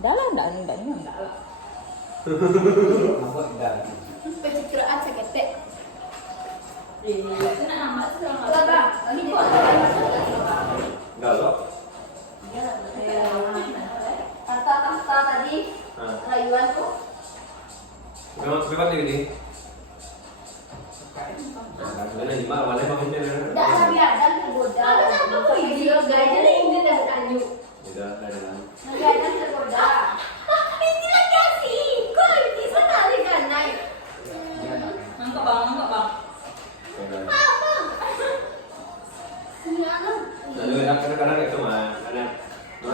Dah lah, enggak ni enggak lah. Nampak enggak? Pencitraan seketek. Senang amat sekarang. Enggak, Bang. Ini kok Enggak loh. kata-kata tadi rayuan tuh. Memang cepat ini. Mana di mana mana maksudnya? Enggak ada biadan tergoda. Kenapa kok video guys ini dah lanjut. Tidak ada. Biadan tergoda. Ini lagi asik. Kok ini sekali kan naik. Mangkok bang. Lalu kadang-kadang itu mah, karena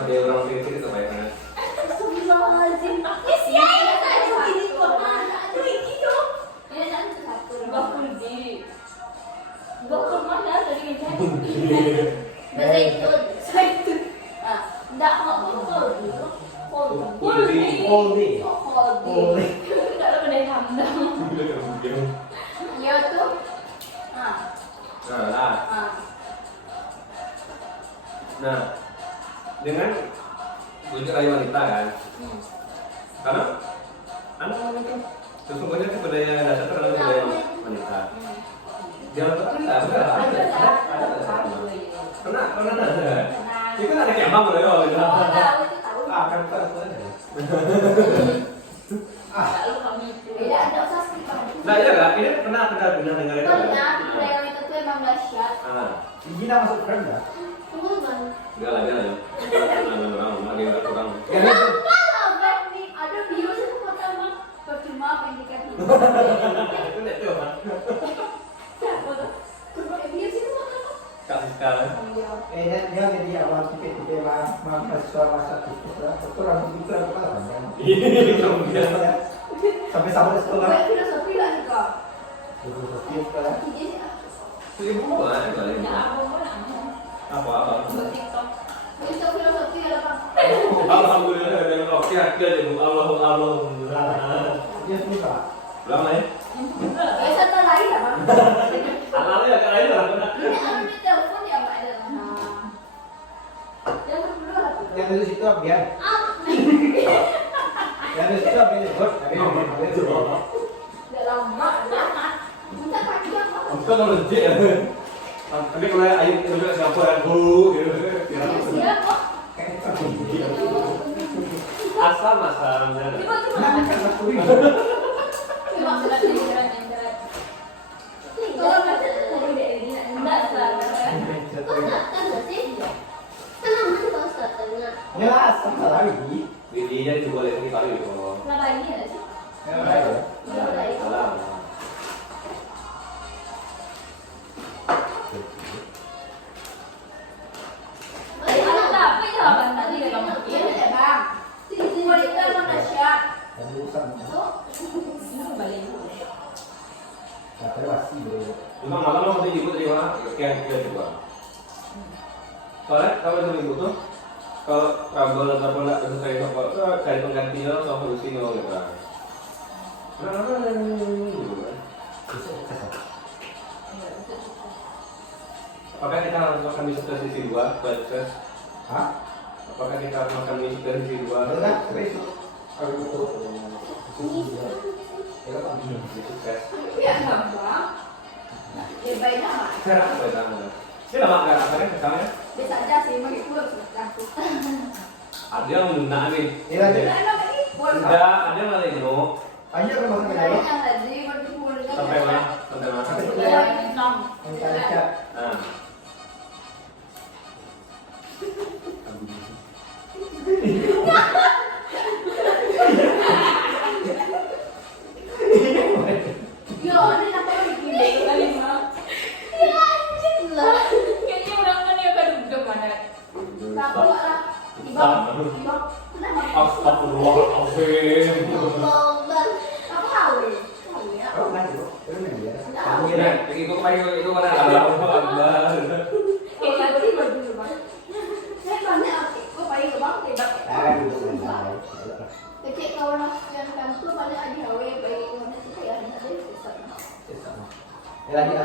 dia orang Filipina itu baik kan. Astagfirullahaladzim. Ini siapa yang tadi begini kok? Aduh ini dong. Ini nanti satu. Bakul di. Bakul mana tadi mencari? Zaitun. Zaitun. Ah, enggak kok. Holding. Enggak ada kedai hamdam. Iya tuh. Nah, dengan bujuk rayu wanita kan, karena anak itu sesungguhnya itu budaya dasar itu adalah budaya wanita. Jangan ada. Pernah ada. Itu kan ada kiamang loh ya. Akan kan Lalu kami Beda ada usah skip. Nah iya nggak? Ini pernah dengar itu. Pernah budaya wanita itu emang dahsyat. Gina masuk keren enggak? Tunggu bang. Enggak lagi lah ya. Orang. Kenapa lah bang nih? Ada virus itu kata bang. Percuma pendidikan ini. Itu lihat tuh, Mas. Siapa tuh? Virus itu kata bang. Kasih sekali. Dia jadi awal tipe-tipe mahasiswa masa itu orang itu apa kan? Sampai sekolah. Gue filosofi lah nih kak. Filosofi sekolah. Seribu lah, kali. enggak apa pun enggak. Apa? Buat TikTok. Itu filosofi ya bang. Alhamdulillah ada yang rocky aja ibu. Alhamdulillah. Dia suka. Lama ya? Biasa tuh lain lah bang. Alalnya agak lain lah. Ini ada di telepon ya mbak ada. Yang kedua lah. Yang dari situ biar. Yang dari situ biar ikut. Udah lama. Minta kaki apa? Bukan kalau legit ya. Tapi kalau ayu itu juga siapa yang bu gitu. Siapa? Asal masalahnya. Cuma berat yang berat. Kalau macam tadi dia ini Enggak salah. kok nggak tahu sih? Kenapa sih kalau tengah? Jelas sama lagi. Dia juga lagi kali itu. Kenapa ini ada sih? Salah. Apa jawaban tadi dari kamu? Iya deh bang. Wanita emang dahsyat. Dan urusan. Ini kembali. Nah, terwasi bro. Cuma malam lo nanti ibu terima kayak dia juga. Soalnya kalau dari ibu tuh kalau kabel atau nak sesuai apa cari penggantinya sama solusinya gitu kan. Apakah kita harus makan mie ke sisi dua, bagus? Hah? Apakah kita harus makan mie ke sisi dua? Enggak, serius. Kalau itu. Ya kan begini. Sukses. Iya bang. Ya baik nama. Sekarang apa ya? Ini lama nggak rasanya misalnya? Biasa aja sih, bagi pulang sudah aku. Ada yang menunda nih. Ini lanjut. Nah, nama ini pulang. Sudah, ada yang malah ini. Ayo kan makan Yang dulu. tadi bagi pulang. Sampai mana? Sampai mana? Sampai Udah sekolah. enam. Yang tadi Nah. Yo, ini apa lagi? Kali mah. Ya anjir lah. Kayaknya orang mana yang akan duduk mana? Kenapa lah? Ibang, kenapa? Astagfirullahaladzim. Bang, apa hawe? Hawe ya? Kau kan bro. Itu nih dia. Kamu ini, itu itu mana? Allah. Kayak tadi baju bang. Saya banyak apa? Kok paling ke bang? Tidak. Kecil kawan yang kantor pada aja hawe baik mana sih kayak ada besar. Lanjut.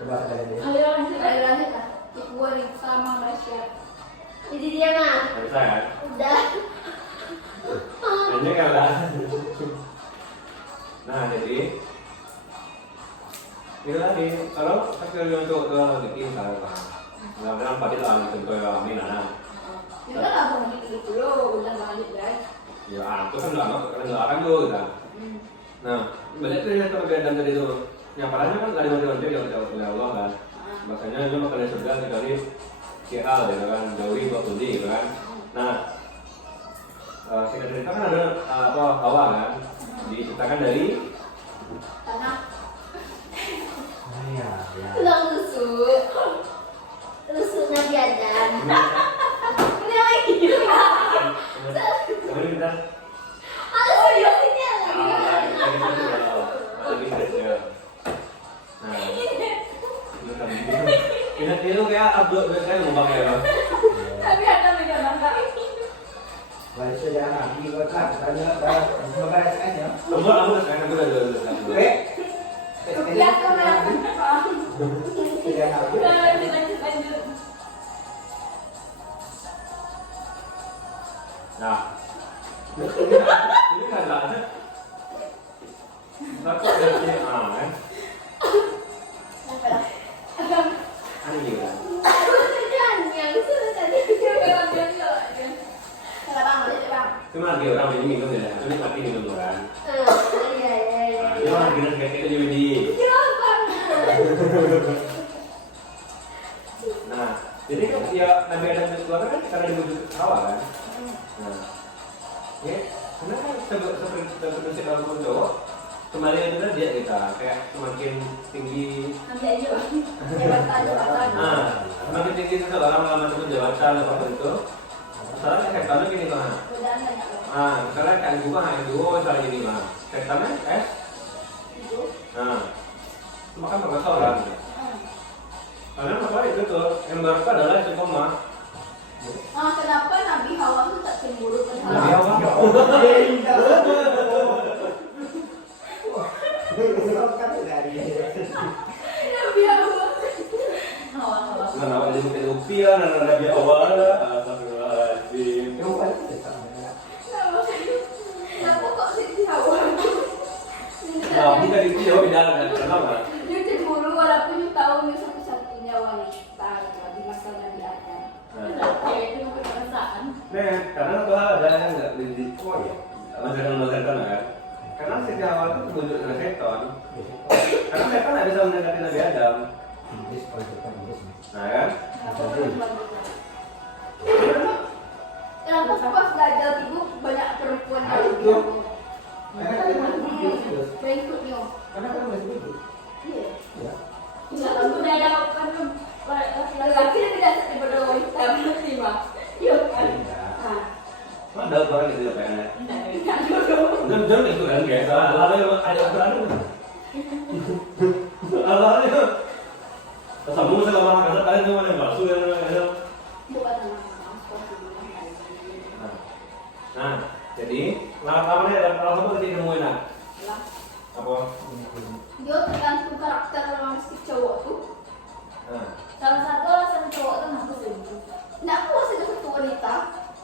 Coba kita lihat. Ayo lanjut. Ayo lanjut lah. Gue nih sama Rasya. Jadi dia mah Bisa ya? udah Ini kalah. Nah, jadi itu tadi kalau sekali untuk bikin kalau nggak pernah pakai dalam contoh yang ini nah. Itu kan abang gitu loh, udah balik guys. Ya, aku kan nggak akan dulu gitu. Nah, balik dari perbedaan tadi itu. Yang parahnya kan nggak ada mati-mati oleh Allah kan. Makanya dia makan surga sekali kial gitu kan, jauhi dua pundi gitu kan. Nah, singkat cerita kan ada apa Hawa kan diciptakan dari Tanah. Iya, ya. Tulang rusuk. Rusuk Nabi Adam. Ini lagi. kemudian kita Aku seriusnya nah itu kayak Abdul kayak ngomong ya. Tapi ada beda bangga. Baik saja nabi kan tanya beres aja. Nomor aku sekarang aku udah. Lihat kamera. Tidak nabi. Lanjut. Nah, ini kan nggak ada. Aku ada kan? Aneh kan? Cuma lagi orang ini minum ya, cuma lagi minum kan? Cuma lagi nasi kayak jadi di. Nah, jadi kan ya Nabi Adam itu keluar kan karena dibujuk Hawa kan? Nah, ya, kenapa seperti dalam cowok kembali itu dia kita kayak semakin tinggi. Semakin tinggi seseorang mengalami jabatan apapun itu. Misalnya setannya gini mah. Misalnya kan gua hanya dua misalnya gini mah. Setannya maka profesor kan. Karena masalah itu tuh yang berapa adalah cuma mah. Kenapa Nabi Hawa itu tak cemburu ke Nabi Hawa? Nabi Hawa. Nah, awal jadi rupiah, Nabi awal, astagfirullahaladzim. Kenapa kok si Hawa? Nah, bukan itu jauh beda kan? Kenapa? Dia cemburu walaupun dia tahu dia satu-satunya wanita di masa Nabi Adam. Itu bukan perasaan. Nah, karena tuh ada yang nggak di ya, masakan kan? Karena sejak awal itu terwujud oleh setan. Karena setan nggak bisa mendekati Nabi Adam. Nah kan? Kenapa pas belajar ibu banyak perempuan yang Itu. berikutnya? Karena kan masih begitu. Iya. Ya. Enggak tahu udah ada kan Laki-laki lebih dasar daripada wanita berarti mah. Iya kan? Ada orang gitu ya kayaknya. Enggak dulu. Jangan itu kan kayak ada berani. Alasannya sambung selama kata kalian cuma yang palsu yang Bukan nama. Nah, jadi lama-lamanya ada salah satu tadi nemuin Lah. apa? Dia tergantung karakter orang si cowok tuh. Nah, salah satu alasan cowok tuh ngaku selingkuh. Nggak puas dengan satu wanita.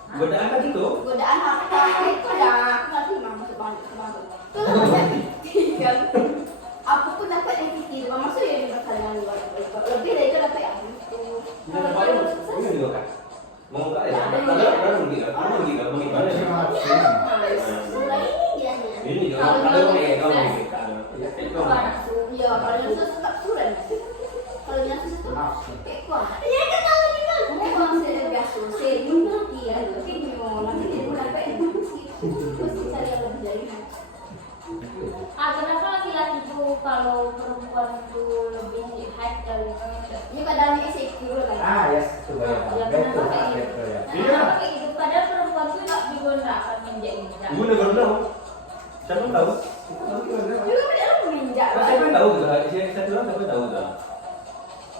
godaan kan itu. Godaan harta itu dah nanti mama sebalik. Itu namanya tinggal. Apapun dapat yang pikir, maksud ya di masalah luar lebih dari itu dapat yang itu. Ini apa ini juga kan? Mau enggak ya? Ada rugi kan? Ada rugi kan? Mengibarnya Mulai ini dia nih. ini juga ada rugi ya kalau kita. Itu iya, kalau yang susah tak kurang. Kalau yang susah tuh kuat. Iya kan kalau ini kan. Kalau saya biasa, saya ngerti ya. Tapi gimana? Nanti dia mulai kayak mesti cari yang lebih dari itu. Kenapa laki-laki itu kalau perempuan itu lebih hype dari Ini badannya insecure kan? Ya, coba ya. Betul, betul ya. Kenapa kayak gitu? Padahal perempuan itu tak digunakan menjadi-injak. Gue udah tahu. Siapa yang tahu? Juga dia menginjak. Siapa yang tahu gitu? Saya bilang siapa yang tahu gitu.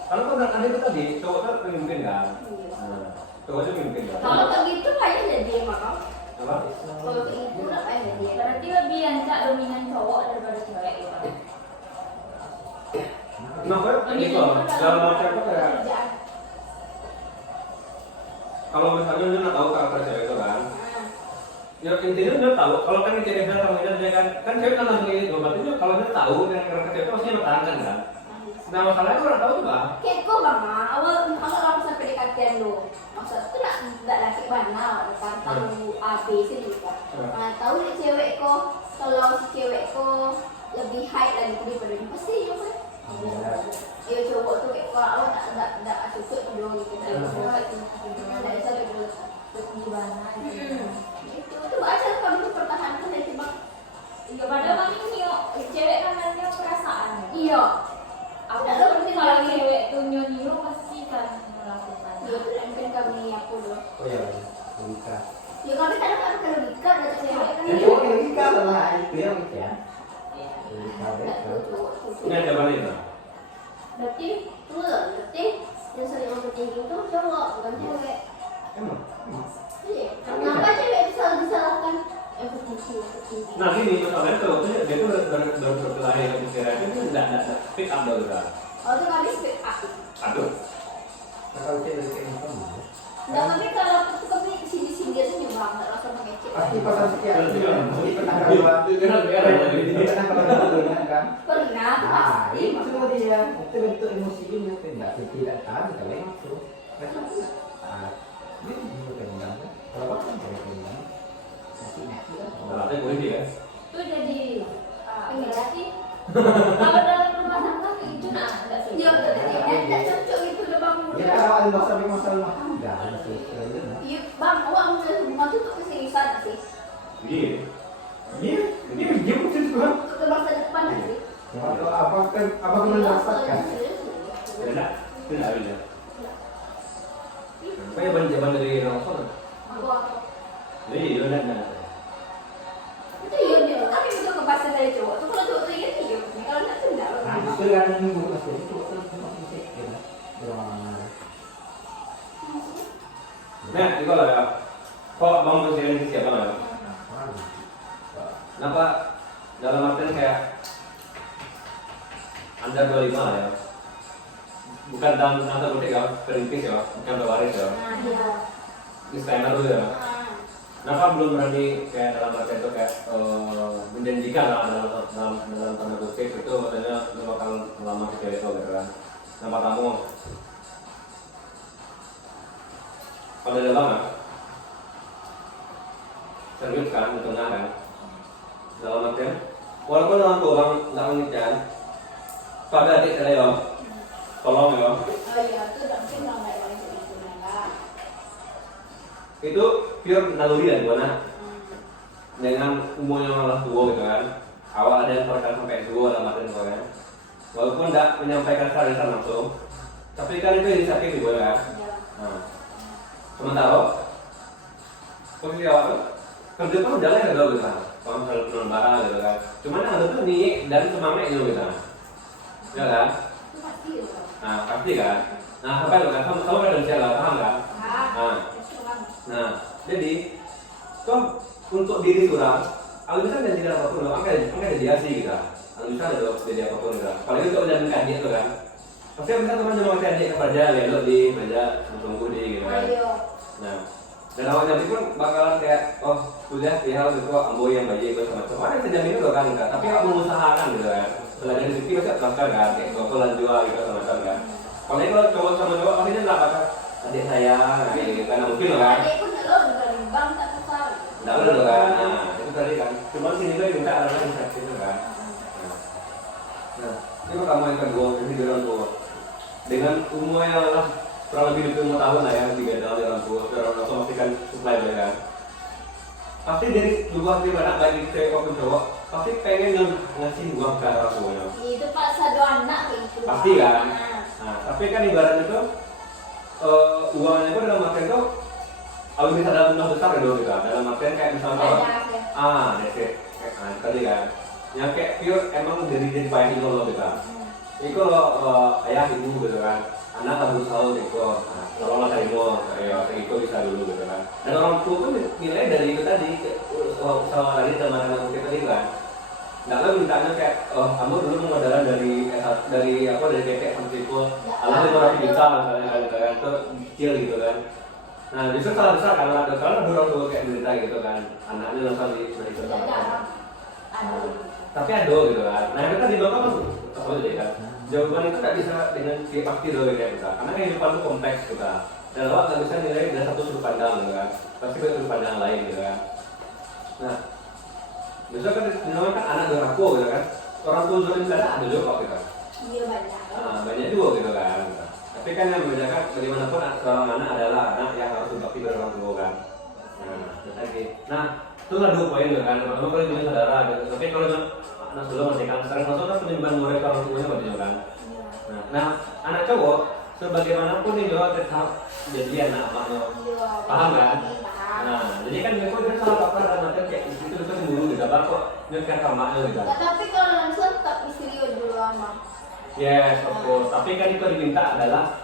Kalau kan ada itu tadi, cowok kan pemimpin kan. Nah, cowok itu pemimpin kan. Kalau begitu kayaknya jadi emang. Apa? Kalau begitu udah kayak jadi. Berarti lebih ancak dominan cowok daripada cewek gitu. Kenapa? Gitu. Dalam arti apa kayak? Kalau misalnya dia nggak tahu karakter cewek itu kan, Ya intinya dia tahu kalau kan cewek sama dia kan cewek kan langsung ini tuh berarti kalau dia tahu yang kira cewek itu pasti bertahan kan. Nah masalahnya orang tahu juga. Kayak kok bang, awal orang sampai PDKT lo, maksud itu nggak laki mana, kan tahu A B C juga. Nah tahu nih cewek kok, kalau si cewek kok lebih high lagi daripada ini pasti ya kan. Ya cowok tuh kayak kalau awal nggak cukup dulu gitu, nggak bisa dulu. Gimana gitu. Itu aja kamu pertahankan dari bang. Iya padahal kan ini cewek kan nanya perasaan. Iya. Aku seperti kalau cewek tuh nyonyo pasti kan melakukan. Iya itu mungkin kami aku dulu. Oh iya, logika. Ya kami kadang kan kalau nikah ada cewek kan. Yang cowok yang logika adalah itu yang ya. Logika itu. Ini ada mana itu? Berarti berarti yang sering overthinking itu cowok bukan cewek. Emang. Iya. Kenapa cewek itu selalu disalahkan? Overthinking. Nah gini masalahnya tuh dia tuh berkelahi dengan pikirannya itu nggak pick up dulu kan. Oh itu kami speak up. Aduh. Nah, kalau cewek kayak gitu. Nggak tapi kalau itu kami sini dia tuh nyoba nggak rasa mengecek. Pasti pasal sekian. Jadi pernah kalau Itu kan pernah kalau kan. Pernah Nah, pasti. itu maksudnya dia itu bentuk emosinya tidak tahu kalau itu. Nah, ini bukan yang kalau kan bukan Berarti boleh dia. Itu jadi laki. Kalau dalam rumah tangga kayak gitu nah enggak sih. Iya tidak cocok itu udah bang. ya kalau ada masalah rumah tangga masih Iya bang, awak udah hubungan tuh untuk keseriusan sih. Iya. Iya dia mungkin juga. Untuk ke masa depan sih. apa kan mendapatkan Tidak, tidak ada. Kayak zaman dari Rasul. Jadi itu kan. Itu iya dia, tapi itu kebahasan dari cowok. Tuh kalau cowok tuh iya iya, kalau nggak tuh nggak. nah itu kan minggu masih itu masih Nah, itu lah ya. Kok bang presiden siapa lah? Kenapa dalam artian kayak Anda 25 lah ya? Bukan dalam tanda kutip ya, perintis ya, bukan pewaris ya. Nah iya. Disclaimer dulu ya. Kenapa belum berani kayak dalam artian itu kayak menjanjikan lah dalam tanda kutip itu katanya lu bakal melamar cewek itu gitu kan? Kenapa kamu pada dalam kan? Serius kan, di tengah kan? Dalam artian, walaupun orang tua orang nggak mengikat, pada adik saya ya, tolong ya. Oh iya, itu mungkin orang nggak yang itu nggak. Itu pure naluri dan buana dengan umurnya orang tua gitu kan. Awal ada yang mereka sampai tua dalam artian itu kan. Walaupun nggak menyampaikan secara lisan langsung, tapi kan itu inisiatif di buana kan. Nah, sementara posisi awal tuh kerja tuh udah lah ya gitu kan. Kalau misalnya penonton barang gitu kan. Cuman yang ada tuh niat dan semangat itu gitu kan. Ya kan? Itu pasti ya. Nah, pasti kan. Nah, apa itu kan? Kamu kan udah bicara paham kan? Nah, jadi toh untuk diri kurang, kalau bisa jadi apapun, angka jadi asli gitu. Kalau bisa jadi apapun gitu. Apalagi untuk udah mengkaji itu kan. Pasti bisa teman cuma kaji kerja, lihat di kerja, tunggu di gitu kan. Nah, dan awalnya pun bakalan kayak kuliah di hal itu ambo yang bayi itu sama cowok ada yang terjamin itu kan enggak, tapi aku mengusahakan gitu kan. Setelah dari rezeki pasti teruskan kan, kayak kokolan jual gitu sama kan. Kalau ini kalau cowok sama cowok pastinya nggak bakal adik saya kayak gitu kan, mungkin loh kan. Adik pun lo dari bang tak besar. Nggak boleh loh kan, nah itu tadi kan. Cuma sini tuh minta orang yang sakit itu kan. Nah, itu kamu yang kedua, ini di orang tua. Dengan umur yang lah kurang lebih 25 tahun lah ya, 3 tahun di orang tua, orang tua memastikan supply ya kan. Pasti dari dua hati anak baik cewek maupun cowok, pasti pengen ngasih uang ke orang tuanya. Itu pak satu anak itu. Pasti kan. Nah, tapi kan ibaratnya tuh uangnya itu dalam artian tuh kalau bisa dalam jumlah besar gitu gitu. Dalam artian kayak misalnya that's it. Nah, tadi kan. Yang kayak pure emang jadi bayar itu loh gitu. Itu ayah ibu gitu kan. Anak harus tahu gitu. Nah, kalau nggak terima, ya itu bisa dulu gitu kan. Dan orang tua pun nilai dari itu tadi, sama tadi teman-teman kita tadi kan. Nggak kan mintanya kayak, kamu dulu modalnya dari PP sampai itu, Allah 500 juta misalnya kan, itu kecil gitu kan. Nah, justru salah besar karena ada orang tua kayak berita gitu kan, anaknya langsung di itu Ya, jarang. Ada. tapi ada gitu kan. Nah kita di bawah kan apa aja kan? Jawaban itu nggak bisa dengan pasti loh kayak kita, karena kehidupan itu kompleks kita. Dan awak nggak bisa nilai dari satu sudut pandang gitu kan, pasti ada sudut pandang lain gitu kan. Nah, biasanya kan dinamakan kan anak durhaka gitu kan. Orang tua zolim sana ada juga kok gitu. Iya banyak. Nah, banyak juga gitu kan. Tapi kan yang membedakan bagaimanapun seorang anak adalah anak yang harus berbakti pada orang tua kan. Nah, itu tadi. Nah, itu lah 2 poin gitu kan. Pertama kalau punya saudara, gitu. Tapi kalau anak saudara masih kan sering masuk kan penyembahan murid orang tuanya begitu kan. Nah, anak cowok sebagaimanapun dia juga tetap jadi anak emaknya. Paham kan? Nah, jadi kan mereka udah salah papa dan macam kayak itu cemburu gitu. Apa kok nyekat emaknya gitu. Tapi kalau langsung tetap istri dulu lama. Yes, of course. Tapi kan itu diminta adalah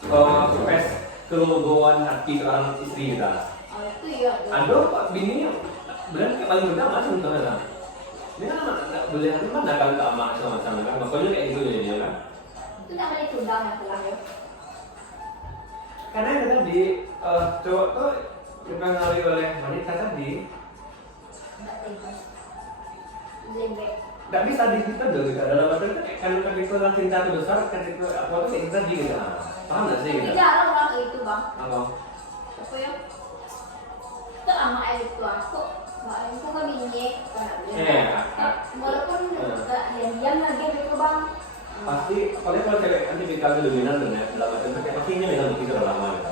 space keleluhuan hati seorang istri kita. Oh itu iya. Ada bininya benar kayak paling mudah macam itu kan. Ini kan nggak boleh kan nakal ke emak sama-sama kan. Makanya kayak gitu jadi kan. Itu namanya tundang ya pulang ya. Karena yang tadi cowok tuh dipengaruhi oleh wanita tadi. Enggak tega. Lembek. Nggak bisa kita dong gitu. Dalam arti kan ketika cinta itu besar, ketika apa tuh itu tadi gitu. Paham nggak sih? Tapi Gitu? jarang orang itu bang. Apa? Apa ya? Itu sama air itu aku. Mbak Ain tuh kan minyak. Walaupun nggak diam-diam lagi gitu bang. Pasti, apalagi kalau cewek kan tipikal dominan dan ya, dalam arti kayak pastinya bisa begitu lama gitu.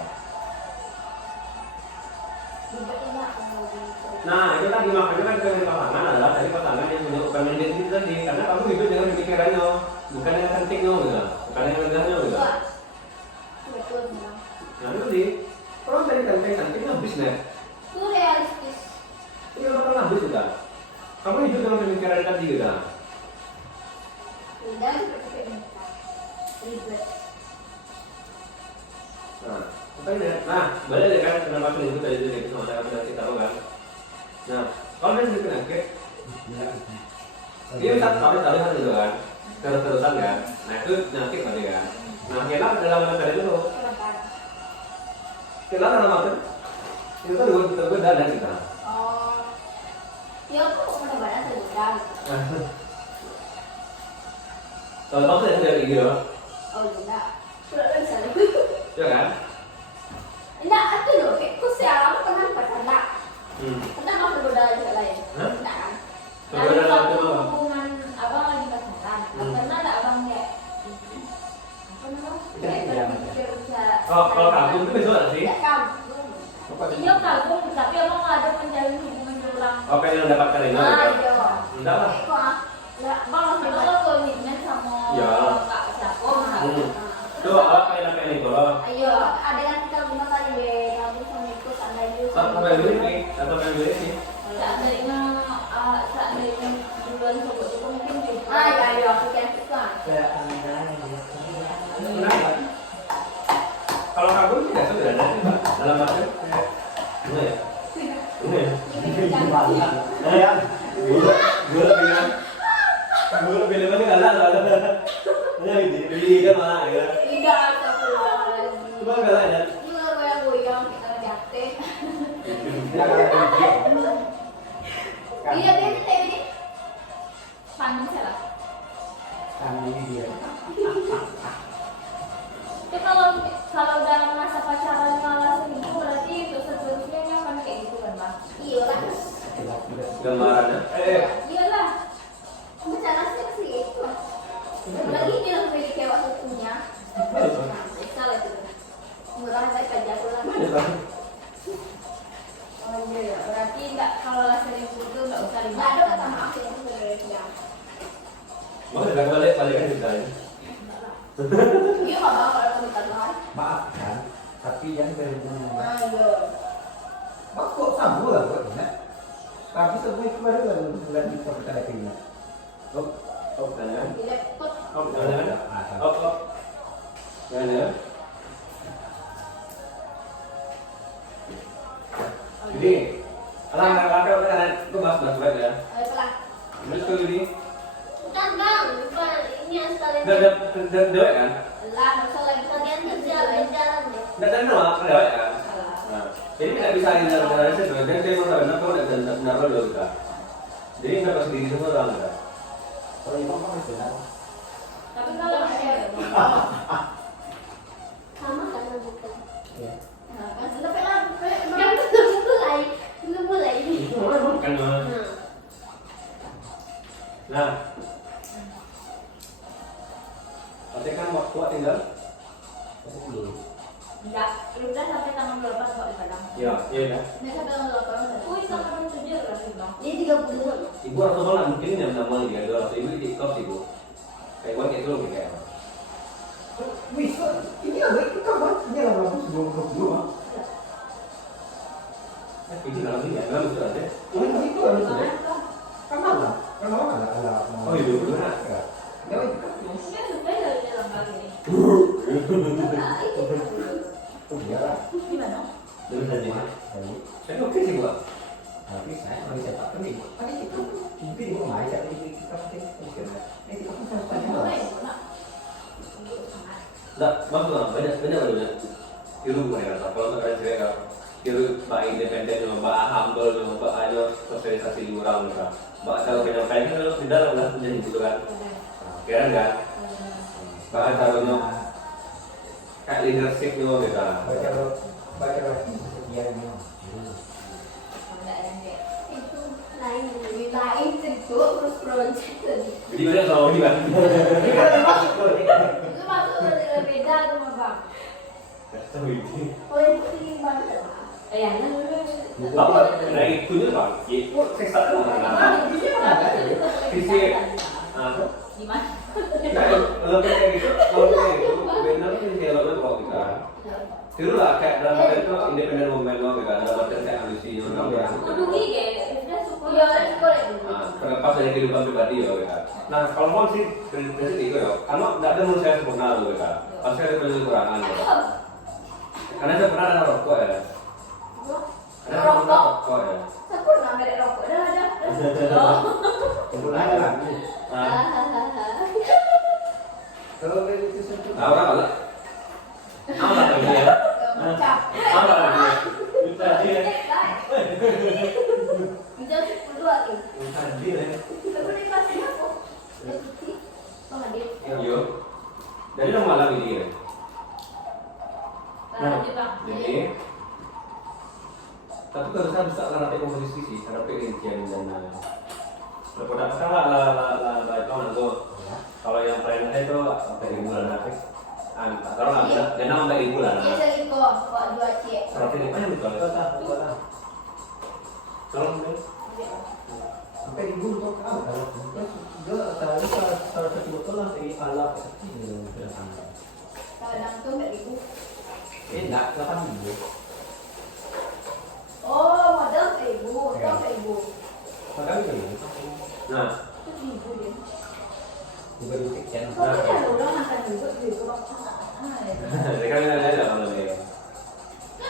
Nah, itu tadi makanya kan cewek pasangan adalah dari pasangan yang punya ukang identitas itu tadi, karena kamu hidup dengan pikirannya, bukan dengan cantiknya gitu, bukan dengan megahnya gitu. Betul bang. Nah itu sih, kalau dari cantik habis nih, Itu realistis. itu bakal habis juga. Kamu hidup dengan pemikiran tadi gitu. Udah seperti ini. Ribet. Nah, balik deh kan kenapa selingkuh tadi itu sama saya sudah kita tahu kan. Nah, kalau dia selingkuh penyakit, dia bisa sekali kan gitu kan, terus-terusan kan. Nah itu penyakit tadi kan. Nah kita dalam materi itu, kita dalam materi itu tuh berbeda dan kita. Oh. Ya aku benar-benar sedang. Kalau kamu tidak dari gitu, Oh enggak. Sudah bisa nih. ya kan? Enggak, itu loh, kayak kusial aku pernah pacaran. Pernah masuk budaya lain. Hah? Enggak kan? Lalu Berbeda waktu itu apa? hubungan abang lagi pacaran, pernah nggak abang kayak apa namanya? Kayak berpikir cara. Oh, kalau kagum itu besok nggak sih? Enggak kagum. Iya kagum, tapi abang nggak ada menjalin hubungan ulang. Oh, pengen mendapatkan ini gitu? Iya. Enggak lah. Kayak kok Nggak, bang langsung kalau komitmen sama Ya. kak siapa? Tuh, apa yang ini kalau ayo, ada yang kita guna tadi deh, nanti sama ikut ada juga. sampai beli nih, atau pengen beli sih? Seandainya duluan coba itu mungkin gitu. Ayo, aku kayak itu kan. Kenapa? Kalau kagum tidak sederhana sih Pak, dalam arti ini ya, ini ya. Ya, gue lebih lebih nggak ada, beli kan malah ya. Tidak, astagfirullahaladzim. Cuma nggak ada. Ini kalau goyang-goyang kita jate. Iya, dia ini. Panas ya lah. Ini dia. Ya kalau dalam masa pacaran malah selingkuh berarti untuk seterusnya akan kayak gitu kan bang? Iya lah. Gambarannya, Iyalah. Bicara sih itu. Lagi dia langsung jadi cewek satunya. Salah itu. Murah baik aja aku lah. Oh iya ya, berarti enggak kalau lah selingkuh itu enggak usah Nggak ribet. ada kata maaf yang sebenarnya. mau tidak balik kan kita ini. Iya nggak bakal ada pernikahan. Maafkan, tapi yang berhubungan. Ayo. Mak kok sambung lah buat ini? Tapi semua itu baru kan bulan di perkara ini. Oh, jangan, Di laptop. jangan, jangan. Jadi, alangkah itu bahas web ya. Ayo pelan. Terus kalau ini, Bukan bang, bukan ini asal dewek kan? lah, masalah lagi kalian kerja jalan deh. Nggak ada nama, dewek kan? Salah. selain dari itu, dan dia benar kau dan benar lo juga. Jadi nggak pasti diri semua orang kan. Kalau imam kan benar. Tapi kalau ada Sama karena bukan. Ya. Nah, kan tapi lah, yang belum mulai ini. Kan nah, pasti kan waktu tinggal. Tapi dulu. enggak, udah sampai tanggal 8 kok di Padang. Iya, iya kan. Mereka bilang laporan. Wih, sampai 7 lah sih bang. Ini 30. Ibu rasa malah mungkin yang nama dia 200 ibu di TikTok sih bu. Kayak buat itu loh kayak. Bisa, ini ada itu kapan? Ini lah langsung sebelum ke dua. Ini dalam ini ya, dalam itu aja. Oh itu ada sudah. Gimana? Kan mana? Kan mana ada? Oh iya betul. Ya itu kan. Mungkin supaya dari dalam kali ini. Oh iya lah. Gimana? Demi tadi. Jadi, Tapi oke sih gua. tapi saya mau cetak kan ibu. Tadi itu mungkin ibu nggak bisa kita pasti mungkin. Kita kan harus tanya. Gimana ya? Gimana? Enggak, maksudnya banyak. Kira bukan ya, kalau nggak ada cewek kan. Kira mbak independen, mbak humble, mbak aja sosialisasi di orang kan. Mbak kalau penyampaian kan di dalam lah menjadi gitu kan. Kira enggak? Mbak taruhnya kayak leadership nih gitu. Baca lagi sekian ini. Enggak yang kayak Itu lain kedua terus project tadi. Jadi banyak sama ini kan. itu masuk ke beda tuh mah bang. Tahu ini. Oh itu tinggi banget. Ya, Apa? Nah itu nya bang. Itu seksa tuh mana? Visi. Gimana? Kalau kayak gitu, benar kan dialognya kalau kita. Itu lah kayak dalam arti itu independen momen lo kan, dalam arti kayak ambisi orang ya. Kudu gigi, udah syukur. Iya, sekolah. Terlepas dari kehidupan pribadi ya kan. Nah kalau mau sih prinsip itu ya, karena tidak ada manusia yang sempurna loh kan. Pasti ada kekurangan ya. Karena saya pernah ada rokok ya. Karena saya pernah rokok ya. Aku nggak merek rokok dah ada. Kumpul aja lah. Nah, Kalau itu sentuh. tahu kan lah. Apa lagi ya? Apa lagi ya? Itu tadi ya. Bisa 10 lagi. Tadi ya. Aku di kelas apa? Oh, hadir. Yo. Jadi lo malam ini ya. Lanjut bang. Jadi, tapi kalau saya bisa karena komposisi sih, karena rincian dan produk salah lah itu nanti. Kalau yang paling itu dari bulan apa? Kalau nggak bisa, dan nama dari bulan. Iya, saya kok 2 cek. Serap ini apa yang betul? Kalau Sampai ibu untuk tahu kalau juga salah satu betul lah dari alat kecil yang sama. Kalau langsung nggak ibu. Enggak, 8.000. Oh, modal ke ibu, toh ke ibu. Makanya kan ini. nah, Itu ibu ya. Juga di channel. Kok ada orang makan juga di ibu. jadi kan ada kalau dia.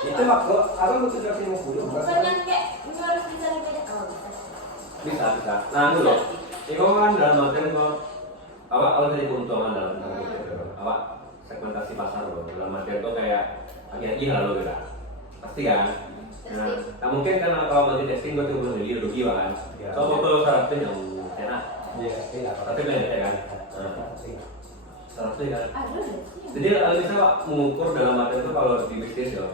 Itu waktu abang butuh 250. Bukan yang kayak ini harus bisa beda. Oh, bisa. Bisa. Nah, itu loh. Itu kan dalam artian kok awal dari keuntungan dalam awak segmentasi pasar loh. Dalam artian itu kayak lagi lah lo gitu. Pasti kan. Nah, mungkin karena kalau bagi testing gue tuh belum jadi rugi kan. So foto syaratnya yang enak. Iya, iya. Tapi beda ya kan. Syaratnya kan. Ada deh. Jadi bisa mengukur dalam arti itu kalau di bisnis ya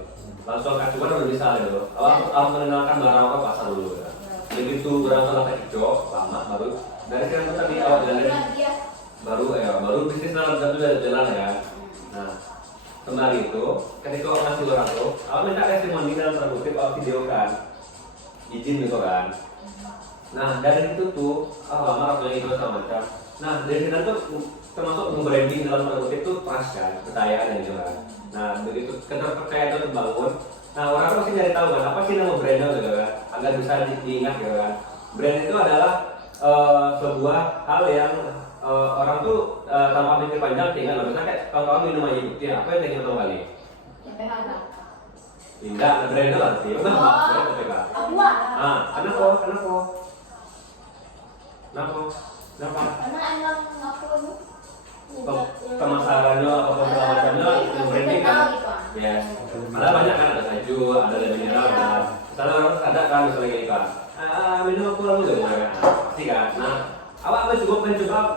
langsung acuan udah bisa ya loh. Awak harus mengenalkan barang apa pasar dulu ya. Begitu barang salah kayak hijau lama baru dari sekarang tuh tadi awak jalan baru bisnis dalam satu jalan ya. Nah kemarin itu ketika awak ngasih orang tuh awak minta testimoni dalam tanda kutip awak video kan izin gitu kan. Nah dari itu tuh lama aku yang itu sama macam. Nah dari sana tuh termasuk nge-branding dalam tanda kutip itu trust kan, kepercayaan dan juga. Nah begitu kepercayaan itu terbangun, nah orang tuh pasti nyari tahu kan apa sih nama brandnya gitu kan, agar bisa diingat gitu kan. Brand itu adalah sebuah hal yang orang tuh tanpa pikir panjang tinggal misalnya kayak kawan-kawan minum aja bukti apa yang ingin tahu kali? PHK. Tidak, brandnya lah sih, udah brand PK. Abuah. Ah, kenapa? Karena emang aku itu Pemasarannya atau segala macamnya yang branding kan? gitu. Yes. Ada banyak kan, ada saju, ada mineral, misalnya orang ada kan misalnya gini kan, minum kurang dulu kan, pasti kan. Nah, awak mencoba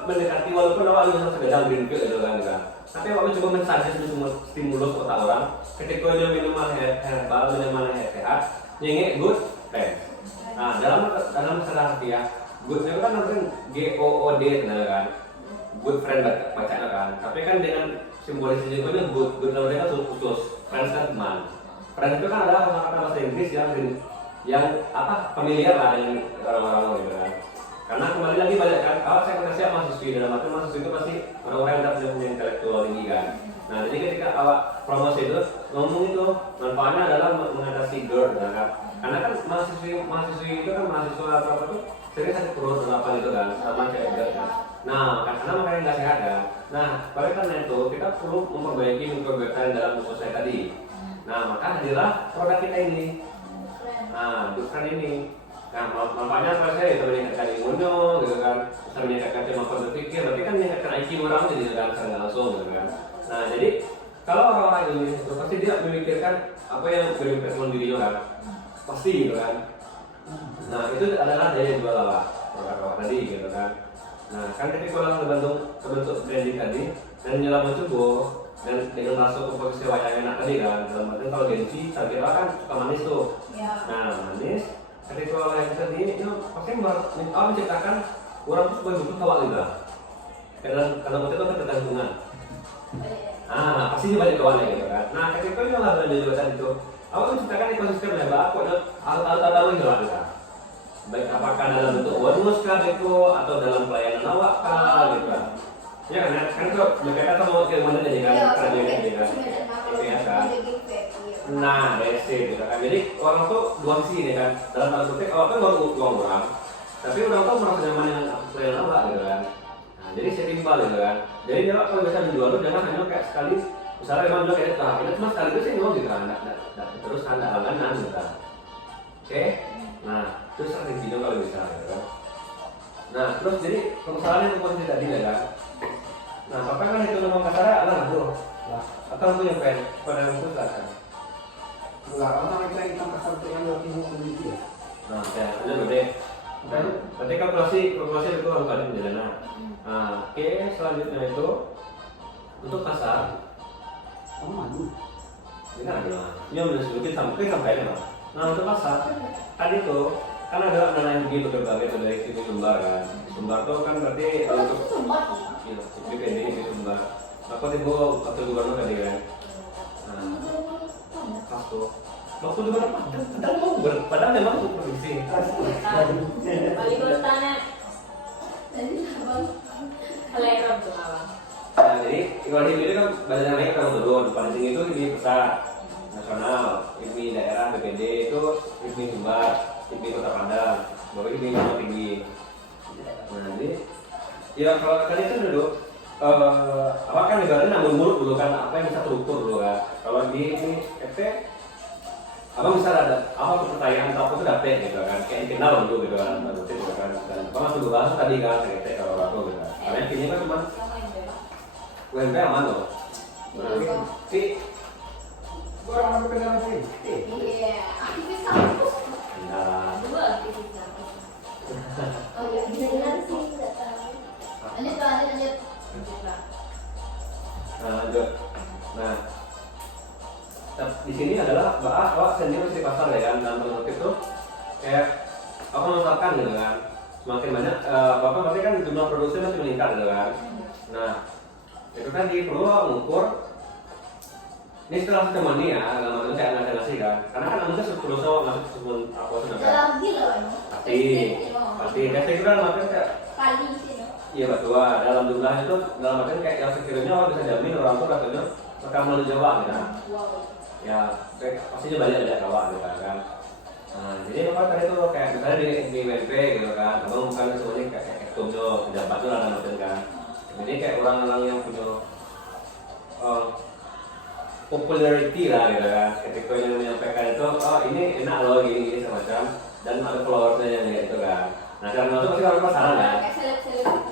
mendekati walaupun awak hanya sekedar green tea gitu kan. Tapi awak mencoba mensuggest stimulus otak orang. Ketika dia minuman herbal, minuman sehat, nyengit good, Nah, dalam masalah hati ya, good itu kan namanya GOOD kan, good friend bacanya kan. Tapi kan dengan simbolis itu good namanya kan khusus, friends kan teman. Friends itu kan ada kata bahasa Inggris yang apa familiar lah dengan orang-orang gitu kan. Karena kembali lagi banyak kan, kalau saya kasih mahasiswi dalam arti mahasiswi itu pasti orang-orang yang udah punya intelektual tinggi kan. Nah, jadi ketika awak promosi itu ngomong itu manfaatnya adalah mengatasi GERD kan. Karena kan mahasiswi itu kan mahasiswa atau apa tuh sering sakit perut atau apa gitu kan, sama kayak GERD kan. Nah, karena makanya nggak sehat kan. Nah, oleh karena itu kita perlu memperbaiki mikrobiota dalam usus saya tadi. Nah, maka hadirlah produk kita ini. Nah, bukan ini. Nah, manfaatnya apa sih? Itu meningkatkan imunnya, gitu kan. Bisa meningkatkan kemampuan berpikir, berarti kan meningkatkan IQ orang jadi kan secara langsung, gitu kan. Nah, jadi kalau orang-orang Indonesia itu pasti dia memikirkan apa yang memikirkan dirinya kan, pasti gitu kan. Nah, itu adalah daya jual awak, produk tadi, gitu kan. Nah, kan ketika orang terbentuk branding tadi dan nyelam mencoba dan dengan masuk ke posisi wayang enak tadi kan, dalam arti kalau Genji, saya kira kan suka manis tuh. Nah, manis. Ketika yang tadi itu pasti menciptakan orang tuh sebagai bentuk hawa juga. Kalau kita itu ketergantungan. Pasti banyak kawannya gitu kan. Nah, ketika itu nggak berani juga tadi itu, awak menciptakan ekosistem yang baik, kok tahu itu lah. Baik apakah dalam bentuk bonus kah itu atau dalam pelayanan awak kah gitu kan. Ya kan itu mereka kan mau ke mana jadi kan kerja gitu kan. Itu ya kan. Nah, basic gitu kan. Jadi orang tuh dua sisi nih kan. Dalam tanda kutip awak kan uang orang, tapi orang tuh merasa nyaman dengan pelayanan awak gitu kan. Nah, jadi setimpal gitu kan. Jadi dia kalau bisa menjual tuh jangan hanya kayak sekali. Misalnya memang jual kayak ini cuma sekali itu sih mau gitu kan. Terus anda langganan gitu kan. Oke. Nah, terus strateginya kalau bisa gitu kan. Nah, terus jadi permasalahannya itu posisi tadi ya kan. Nah, apa kan itu ngomong kasarnya alah bro. Atau itu yang pengen pada yang itu kan. Enggak, orang itu yang kita kasar untuk yang lebih mungkin ya. Nah, ya, ada gede. Berarti kalkulasi itu harus ada penjelasan. Nah, oke, selanjutnya itu untuk pasar. Oh, madu. Ini adalah ini udah sedikit sampai lah. Nah, untuk pasar tadi tuh kan ada dana yang berbagai tuh dari situ Sumbar kan. Sumbar tuh kan berarti untuk BPD di Sumbar. Aku tiba waktu gubernur tadi kan. Nah, waktu gubernur padahal memang untuk provinsi. Wali kotanya kelerap tuh abang. Nah, jadi kalau ini kan badan naik kalau turun, paling tinggi itu di pusat nasional, IPMI daerah BPD itu IPMI Sumbar, IPMI Kota Padang, baru IPMI yang tinggi. Nah, jadi ya kalau tadi kan dulu apa kan ibaratnya nambah mulut dulu kan, apa yang bisa terukur dulu kan. Kalau di FT apa misalnya ada apa pertanyaan atau apa itu dapet gitu kan, kayak kenal dulu gitu kan, gitu kan. Dan apa masuk bahas tadi kan, kayak kalau aku gitu kan. Karena ini kan cuma UMP aman loh. Si Orang mau kenal sih. Iya, aktivis kampus. nah, Dua aktivis kampus. Oh iya, dengar sih nggak tahu. Lanjut. lanjut. Nah, di sini adalah awak sendiri masih di pasar ya kan, dalam tanda kutip tuh kayak aku memasarkan gitu kan. Semakin banyak apa pasti kan jumlah produksi masih meningkat gitu kan. Nah, itu kan perlu mengukur ini setelah teman nih ya, dalam arti kayak nggak ngasih kan, karena kan namanya sebelum masuk sebelum apa sudah kan Lagi loh. pasti testing itu kan maksudnya kayak Kali sih. iya betul, dalam jumlah itu dalam arti kayak yang sekiranya orang bisa jamin orang tuh katanya bakal melalui Jawa gitu kan. Ya kayak pastinya banyak kawan gitu kan. Nah, jadi apa tadi tuh kayak misalnya di WP gitu kan, abang bukan semuanya kayak ketumnya pejabat tuh ada macam kan. Jadi kayak orang-orang yang punya popularity lah gitu kan, ketika yang menyampaikan itu ini enak loh gini semacam, dan ada followersnya yang kayak gitu kan. Nah karena itu pasti orang pasaran kan. Kayak seleb-seleb gitu.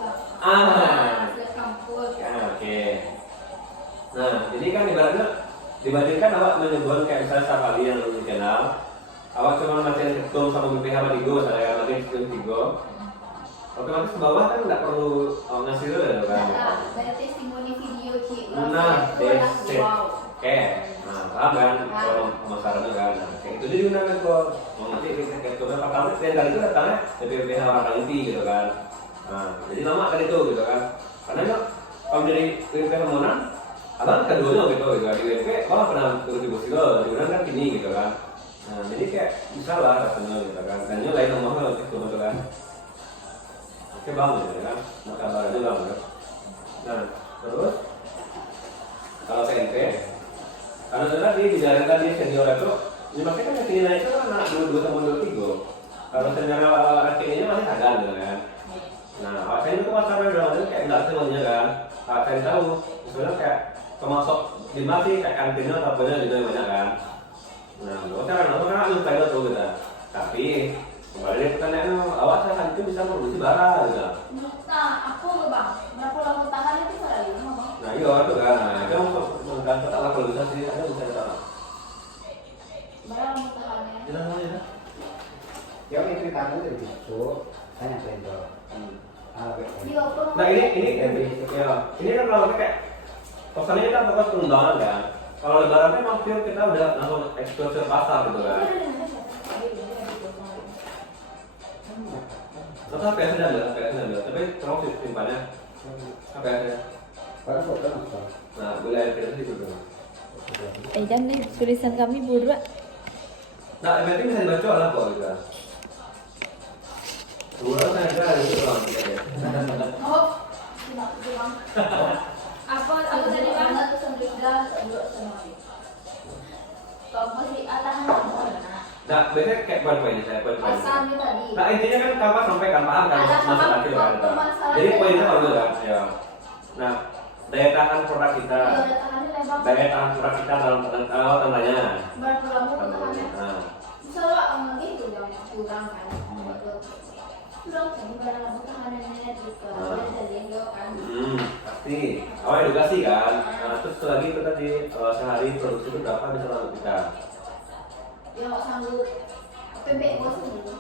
Seleb kampus. Ya, oke. Nah jadi kan ibaratnya dibandingkan apa otomatis ke bawah kan nggak perlu ngasih dulu kan. Dari testimoni video Ci. Nah, deset. Nah, paham kan? Kalau pemasarannya kan, kayak itu dia digunakan kok. Mau nanti kayak coba pertama kali itu datangnya PPH Warna Inti gitu kan. Nah, jadi nama kan itu gitu kan. Karena itu kalau dari PPH Mona, abang keduanya gitu kan. Di WP, kalau pernah turun di bos digunakan kan gini gitu kan. Nah, jadi kayak bisa lah rasanya gitu kan. Dan ini lain nomornya gitu kan. Oke bang gitu kan. Mau kabar aja bang gitu. Nah, terus kalau PNP, karena tadi dijalankan di senior itu, ini makanya kan yang naik itu kan anak 22 sama 23. Kalau senior ranking-nya masih ada gitu kan. Nah, saya itu masalahnya dalam hal ini kayak enggak semuanya kan. Saya tahu, misalnya kayak termasuk di masih kayak kantinnya atau apanya gitu banyak kan. Nah, sekarang lupa itu gitu. Tapi kembali pertanyaan awak saya kan itu bisa produksi bara gitu. Nah, aku nggak bang, berapa lama tahan itu selalu bang? Nah iya itu kan, nah itu mengangkat kata kalau bisa sih ada bisa kata. Berapa lama tahannya? Jelas aja. Ya ini ceritamu dari situ, tanya ke itu. Iya, aku. Nah ini ya ini kan kalau kayak pesannya kita fokus pengembangan kan. Kalau lebaran kan memang kita udah langsung eksplosif pasar gitu kan. Terus apa yang sudah ada, tapi terus simpannya apa yang ada? Baru kok kan apa? Nah boleh kita sih dulu. Dan nih tulisan kami berdua. Nah berarti bisa dibaca lah kok gitu. Dua saya kira itu orang ya. Oh, bang. Apa tadi bang? Satu sampai tiga, dua sama. Kalau masih atahan mana? Nah biasanya kayak poin-poinnya saya poin-poin. Pasannya tadi. Nah intinya kan kapan sampaikan paham kan Ada masa paham, kecil kan. masalah Jadi kayak poinnya gitu. kalau kan ya. Nah daya tahan produk kita, Iya, udah tahannya lebar. daya tahan produk kita dalam tandanya. Berapa lama tahannya? Nah, Misalnya gitu yang kurang kan. Kurang kan berapa lama tahanannya juga. Jadi enggak kan. pasti. Awal edukasi kan. Nah, terus lagi itu tadi sehari produksi itu berapa bisa lalu kita. Ya nggak sanggup. PBE bos dulu.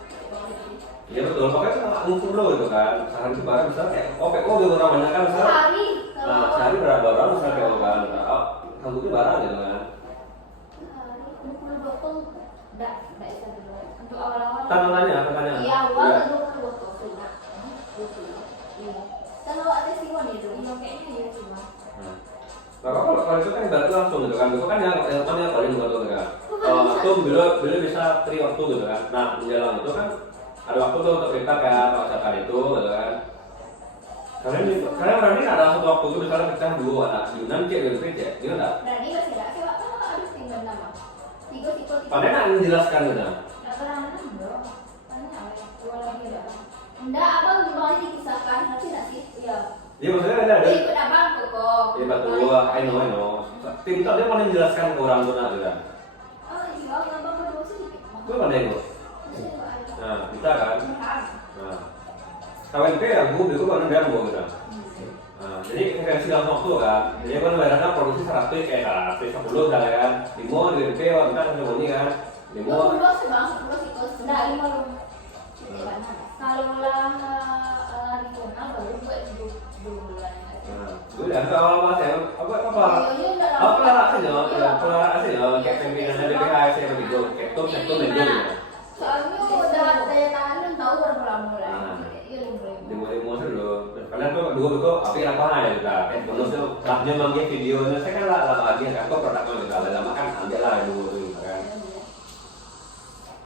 Ya betul, pokoknya ngukur dulu itu kan. Sehari itu barang misalnya kayak PO gitu orang banyak kan misalnya. Sehari. Nah, sehari berapa orang misalnya PO kan. Nah, sanggup itu barang gitu kan. Sehari 20 botol. Enggak bisa dulu. Untuk awal-awal. Tanya. Iya, awal 20 botol sudah. Iya. Kalau ada siwan itu, kayaknya iya sih bang. Nah, kalau itu kan ibaratnya langsung gitu kan. Itu kan yang mana paling buat itu kan. Itu beliau bisa free waktu gitu kan. Nah, menjelang itu kan ada waktu tuh untuk kita kan, merasakan itu gitu kan. Karena berarti ada satu waktu itu misalnya pecah dua anak Yunan cek gitu cek, gitu enggak? Berani nggak sih kak? Coba kan harus tinggal nama. Tiga. Padahal nggak menjelaskan gitu. Nggak pernah bro. Tanya dua lagi ada bang. Enggak, abang gimana dikisahkan? Nanti sih. Iya. Iya maksudnya ada. Dia ikut abang kok. Iya betul, I know. Tim itu dia mau menjelaskan ke orang tuh gitu kan. Oh iya, abang berdua sedikit. Itu kan itu. Nah, kita kan. Nah, KWNP ya, gue kan dia mau gitu. Nah, jadi referensi dalam waktu kan. Jadi kan bayarnya produksi 110 misalnya kan. Limo di WP kan semuanya kan. Limo. 10 sih bang, 10 sih kos. Enggak 5 loh. Kalau lah regional baru buat bulan. Nah, gue udah ke awal saya apa pelarangannya kayak pimpinannya BPH saya begitu kayak top sektor itu Soalnya udah daya tahan tahu berapa lama lah. Iya limo dulu karena tuh dua itu apa yang apa ya kita kayak bonus tuh lahnya manggil videonya saya kan lama lagi kan kok produknya kita lama kan ambil lah dulu gitu kan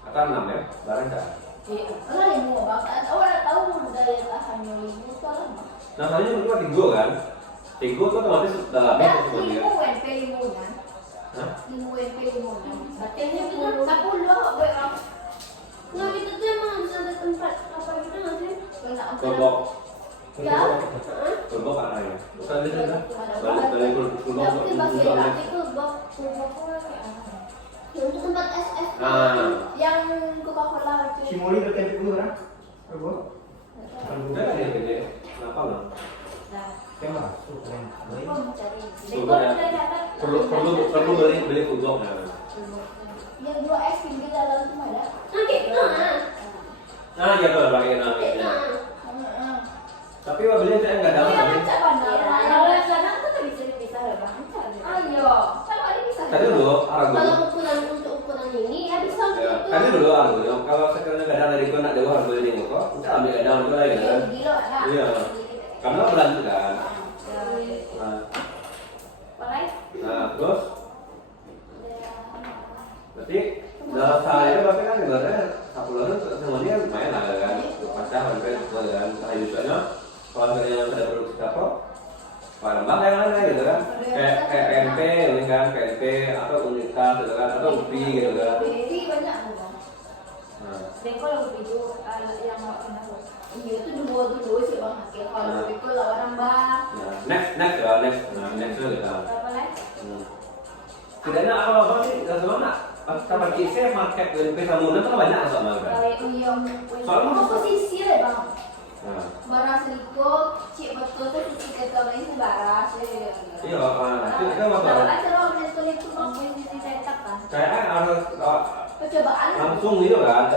akan 6 ya barang kan lah limo bang, awal tahu daya tahannya limo salah bang. nah soalnya itu Tigo kan Tigo tuh otomatis dalamnya Ya, itu dia limo WP limo kan. Limo WP limo kan. Berarti 10 buat bang. Nah kita tuh emang harus ada tempat apa gitu nggak sih? kelompok Ya. kelompok apa ya bukan di sana Ada. dari kelompok Ya, mungkin bagi untuk arti itu kelompoknya kayak apa? Untuk tempat SF yang Coca-Cola itu. Simuli terkait dulu kan? Apa? udah kan ya gede kenapa lah Nah, Yang masuk keren. aku mau cari. perlu beli kelompok ya Yang 2X pinggir dalam itu ada. Nah, gitu. Nah, iya tuh pakai namanya. Tapi mobilnya saya nggak Oh dalam. ya kan cak bandar. Kalau yang sekarang tuh tak bisa dipisah ya bang. Ayo, kalau ada bisa. Tadi dulu orang Kalau dulu. ukuran untuk ukuran ini ya bisa untuk Ya, itu. tadi dulu orang dulu. Kalau sekarang nggak ada dari kau nak dewa harus beli kok. Kita ambil ada dulu lagi Iya, kan. gila ada. Iya. Karena berlanjut kan. Nah, Balai. nah terus berarti dalam sehari itu berarti kan ibaratnya 10 orang semuanya lumayan lah kan. Pecah sampai semua kan. Nah, biasanya kalau misalnya yang ada produksi apa? Barang yang lain gitu kan. Kayak KMP ini kan, KMP atau Unitas gitu kan, atau UPI gitu kan. Jadi banyak kan. Nah, Bengkol yang itu yang nggak pernah bos. Iya itu dulu sih bang. Kalau itu lawan nambah. nah, next ya, next itu kita. Berapa lagi? Tidaknya apa sih? Dari mana? Kalau kita market UNP Samunan itu banyak sama kan. Iya. Soalnya Mau posisi deh bang. Nah, Baras ikut, cik betul tuh cik kita ini baras ya. iya, itu apa? Tahu aja loh itu bang. Posisi cetak kan. Kayaknya harus Percobaan. langsung gitu kan.